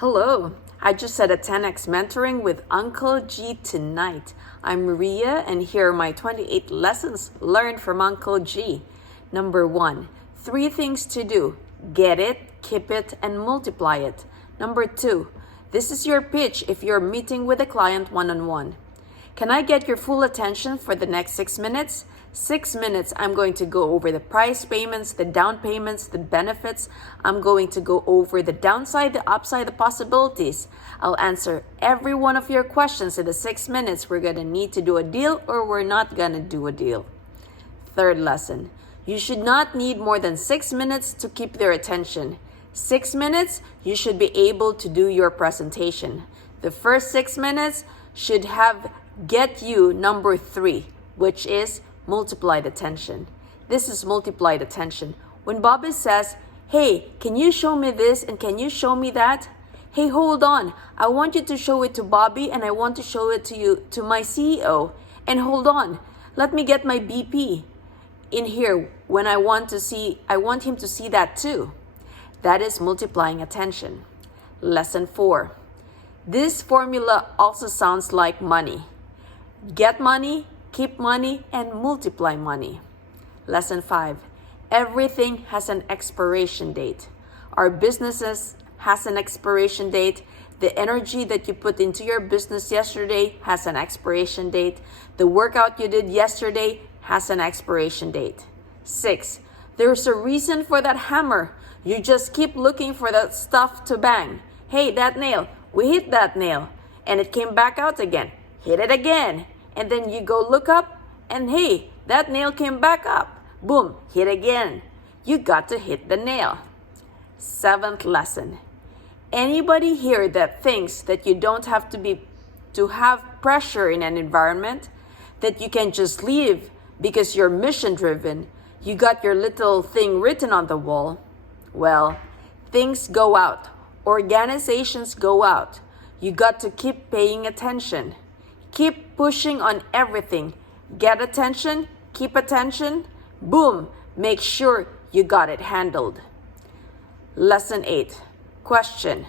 Hello, I just said a 10X Mentoring with Uncle G tonight. I'm Maria and here are my 28 lessons learned from Uncle G. Number 1, 3 things to do. Get it, keep it, and multiply it. Number 2, this is your pitch if you're meeting with a client one-on-one. Can I get your full attention for the next 6 minutes? 6 minutes, I'm going to go over the price payments, the down payments, the benefits. I'm going to go over the downside, the upside, the possibilities. I'll answer every one of your questions in the 6 minutes. We're going to need to do a deal or we're not going to do a deal. Third lesson, you should not need more than 6 minutes to keep their attention. 6 minutes, you should be able to do your presentation. The first 6 minutes should get you number 3, which is multiplied attention. This is multiplied attention. When Bobby says, hey, can you show me this and can you show me that? Hey, hold on. I want you to show it to Bobby and I want to show it to my CEO. And hold on. Let me get my BP in here when I want him to see that too. That is multiplying attention. Lesson 4. This formula also sounds like money. Get money, keep money, and multiply money. Lesson 5. Everything has an expiration date. Our businesses has an expiration date. The energy that you put into your business yesterday has an expiration date. The workout you did yesterday has an expiration date. 6. There's a reason for that hammer. You just keep looking for that stuff to bang. Hey, that nail. We hit that nail. And it came back out again. Hit it again. And then you go look up and hey, that nail came back up. Boom, hit again. You got to hit the nail. 7th lesson. Anybody here that thinks that you don't have to have pressure in an environment, that you can just leave because you're mission driven, you got your little thing written on the wall, well, things go out. Organizations go out. You got to keep paying attention. Keep pushing on everything. Get attention, keep attention, boom, make sure you got it handled. Lesson 8. Question.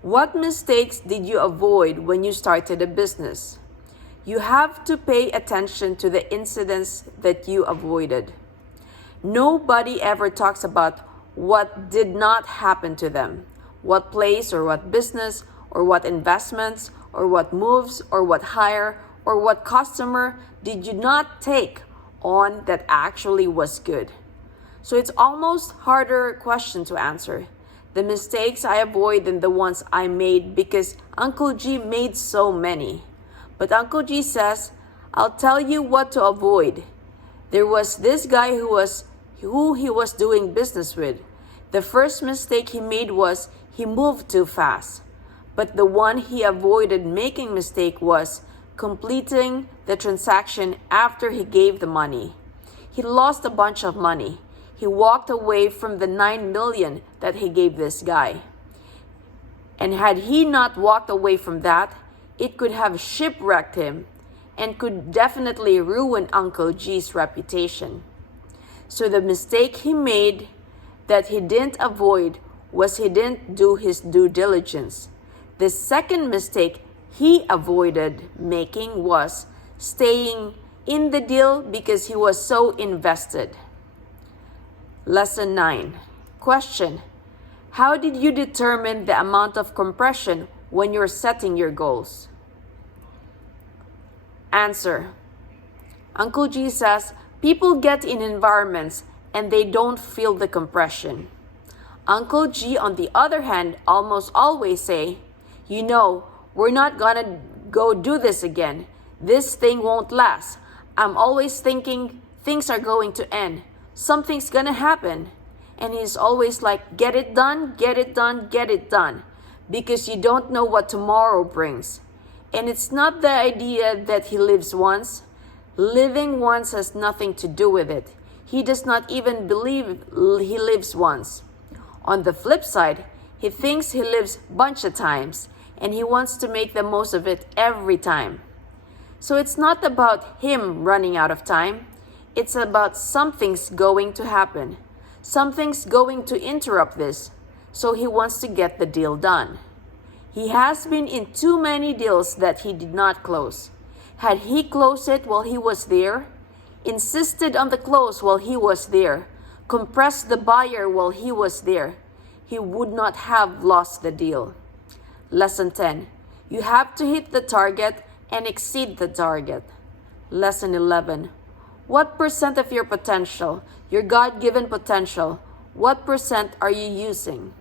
What mistakes did you avoid when you started a business? You have to pay attention to the incidents that you avoided. Nobody ever talks about what did not happen to them. What place or what business or what investments or what moves or what hire or what customer did you not take on that actually was good? So it's almost harder question to answer. The mistakes I avoid than the ones I made because Uncle G made so many. But Uncle G says, I'll tell you what to avoid. There was this guy who he was doing business with. The first mistake he made was he moved too fast. But the one he avoided making mistake was completing the transaction after he gave the money. He lost a bunch of money. He walked away from the 9 million that he gave this guy. And had he not walked away from that, it could have shipwrecked him and could definitely ruin Uncle G's reputation. So the mistake he made that he didn't avoid was he didn't do his due diligence. The second mistake he avoided making was staying in the deal because he was so invested. Lesson 9. Question. How did you determine the amount of compression when you're setting your goals? Answer. Uncle G says, people get in environments and they don't feel the compression. Uncle G, on the other hand, almost always say, you know, we're not gonna go do this again. This thing won't last. I'm always thinking things are going to end. Something's gonna happen. And he's always like, get it done, get it done, get it done. Because you don't know what tomorrow brings. And it's not the idea that he lives once. Living once has nothing to do with it. He does not even believe he lives once. On the flip side, he thinks he lives bunch of times and he wants to make the most of it every time. So it's not about him running out of time. It's about something's going to happen. Something's going to interrupt this. So he wants to get the deal done. He has been in too many deals that he did not close. Had he closed it while he was there, insisted on the close while he was there, compressed the buyer while he was there, he would not have lost the deal. Lesson 10. You have to hit the target and exceed the target. Lesson 11. What percent of your potential, your God-given potential, what percent are you using?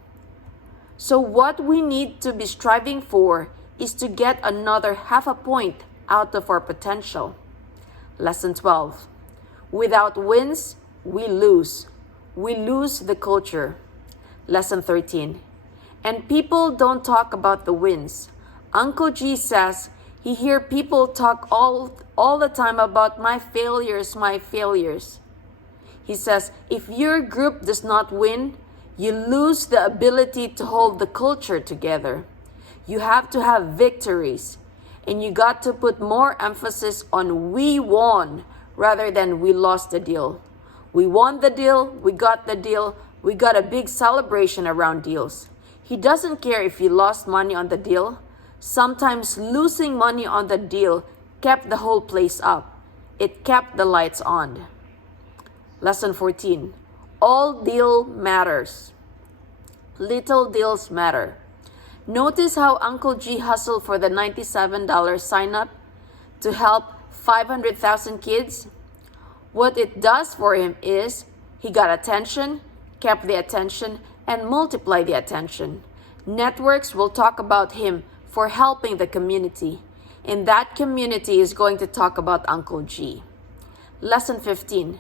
So what we need to be striving for is to get another half a point out of our potential. Lesson 12. Without wins, we lose. We lose the culture. Lesson 13. And people don't talk about the wins. Uncle G says he hear people talk all the time about my failures. He says, if your group does not win, you lose the ability to hold the culture together. You have to have victories. And you got to put more emphasis on we won rather than we lost the deal. We won the deal, we got the deal, we got a big celebration around deals. He doesn't care if you lost money on the deal. Sometimes losing money on the deal kept the whole place up. It kept the lights on. Lesson 14. All deal matters. Little deals matter. Notice how Uncle G hustled for the $97 sign-up to help 500,000 kids? What it does for him is he got attention, kept the attention, and multiplied the attention. Networks will talk about him for helping the community, and that community is going to talk about Uncle G. Lesson 15.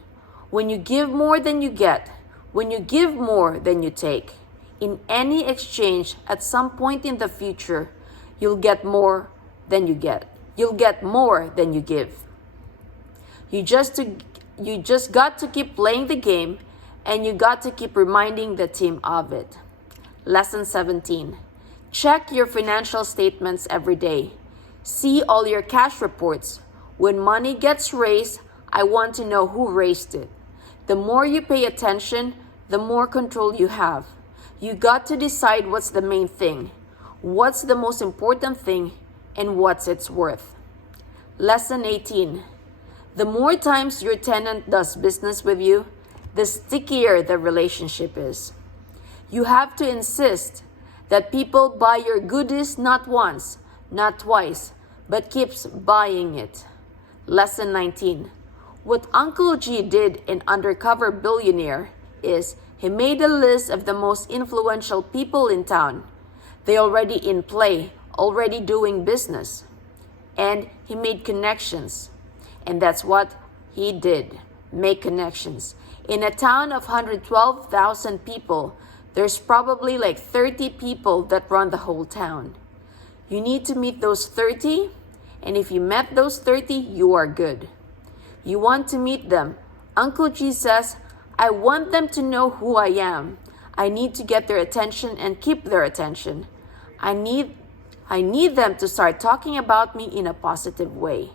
When you give more than you get, when you give more than you take, in any exchange at some point in the future, you'll get more than you get. You'll get more than you give. You just got to keep playing the game, and you got to keep reminding the team of it. Lesson 17. Check your financial statements every day. See all your cash reports. When money gets raised, I want to know who raised it. The more you pay attention, the more control you have. You got to decide what's the main thing, what's the most important thing, and what's its worth. Lesson 18. The more times your tenant does business with you, the stickier the relationship is. You have to insist that people buy your goodies not once, not twice, but keeps buying it. Lesson 19. What Uncle G did in Undercover Billionaire is he made a list of the most influential people in town. They already in play, already doing business. And he made connections. And that's what he did, make connections. In a town of 112,000 people, there's probably like 30 people that run the whole town. You need to meet those 30, and if you met those 30, you are good. You want to meet them. Uncle G says, I want them to know who I am. I need to get their attention and keep their attention. I need them to start talking about me in a positive way.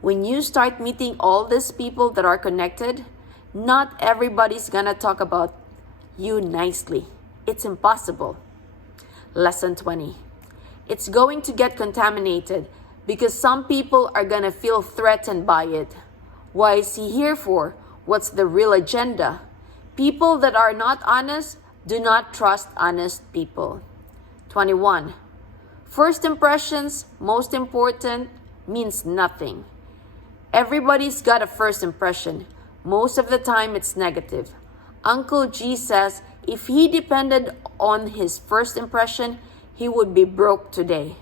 When you start meeting all these people that are connected, not everybody's gonna talk about you nicely. It's impossible. Lesson 20. It's going to get contaminated because some people are gonna feel threatened by it. Why is he here for? What's the real agenda? People that are not honest do not trust honest people. 21. First impressions, most important, means nothing. Everybody's got a first impression. Most of the time it's negative. Uncle G says if he depended on his first impression, he would be broke today.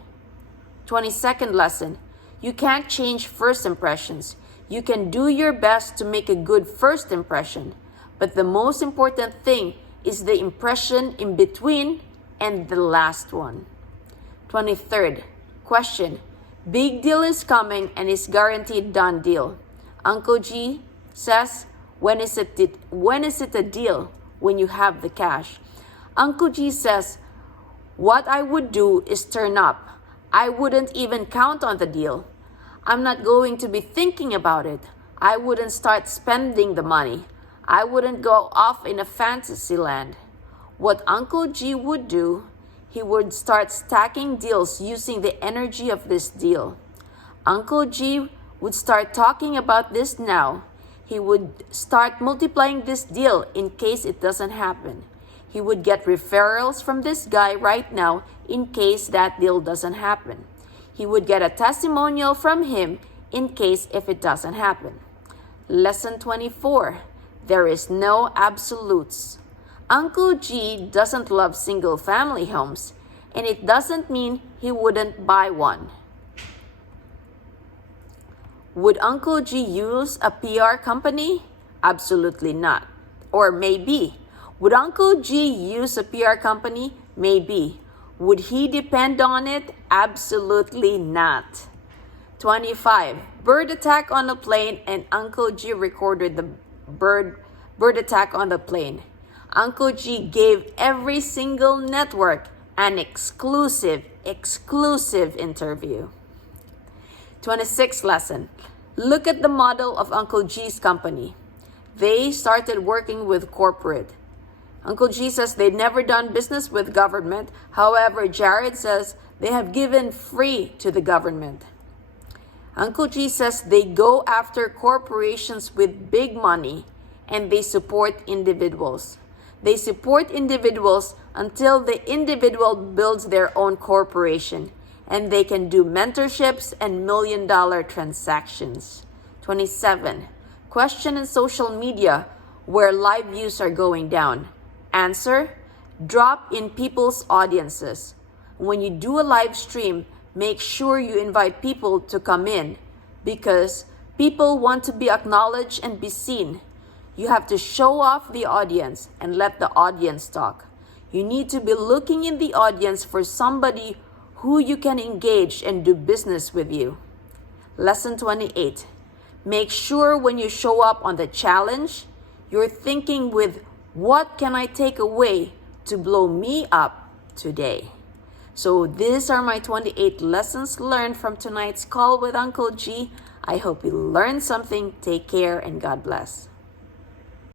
22nd lesson. You can't change first impressions. You can do your best to make a good first impression, but the most important thing is the impression in between and the last one. 23rd question. Big deal is coming and is guaranteed done deal. Uncle G says, when is it a deal? When you have the cash. Uncle G says, what I would do is turn up. I wouldn't even count on the deal. I'm not going to be thinking about it. I wouldn't start spending the money. I wouldn't go off in a fantasy land. What Uncle G would do He would start stacking deals using the energy of this deal. Uncle G would start talking about this now. He would start multiplying this deal in case it doesn't happen. He would get referrals from this guy right now in case that deal doesn't happen. He would get a testimonial from him in case if it doesn't happen. Lesson 24. There is no absolutes. Uncle G doesn't love single-family homes, and it doesn't mean he wouldn't buy one. Would Uncle G use a PR company? Absolutely not. Or maybe. Would Uncle G use a PR company? Maybe. Would he depend on it? Absolutely not. 25. Bird attack on a plane, and Uncle G recorded the bird attack on the plane. Uncle G gave every single network an exclusive interview. 26th lesson. Look at the model of Uncle G's company. They started working with corporate. Uncle G says they've never done business with government. However, Jared says they have given free to the government. Uncle G says they go after corporations with big money and they support individuals. They support individuals until the individual builds their own corporation and they can do mentorships and million-dollar transactions. 27. Question in social media where live views are going down. Answer: drop in people's audiences. When you do a live stream, make sure you invite people to come in because people want to be acknowledged and be seen. You have to show off the audience and let the audience talk. You need to be looking in the audience for somebody who you can engage and do business with you. Lesson 28. Make sure when you show up on the challenge, you're thinking with, what can I take away to blow me up today? So these are my 28 lessons learned from tonight's call with Uncle G. I hope you learned something. Take care and God bless.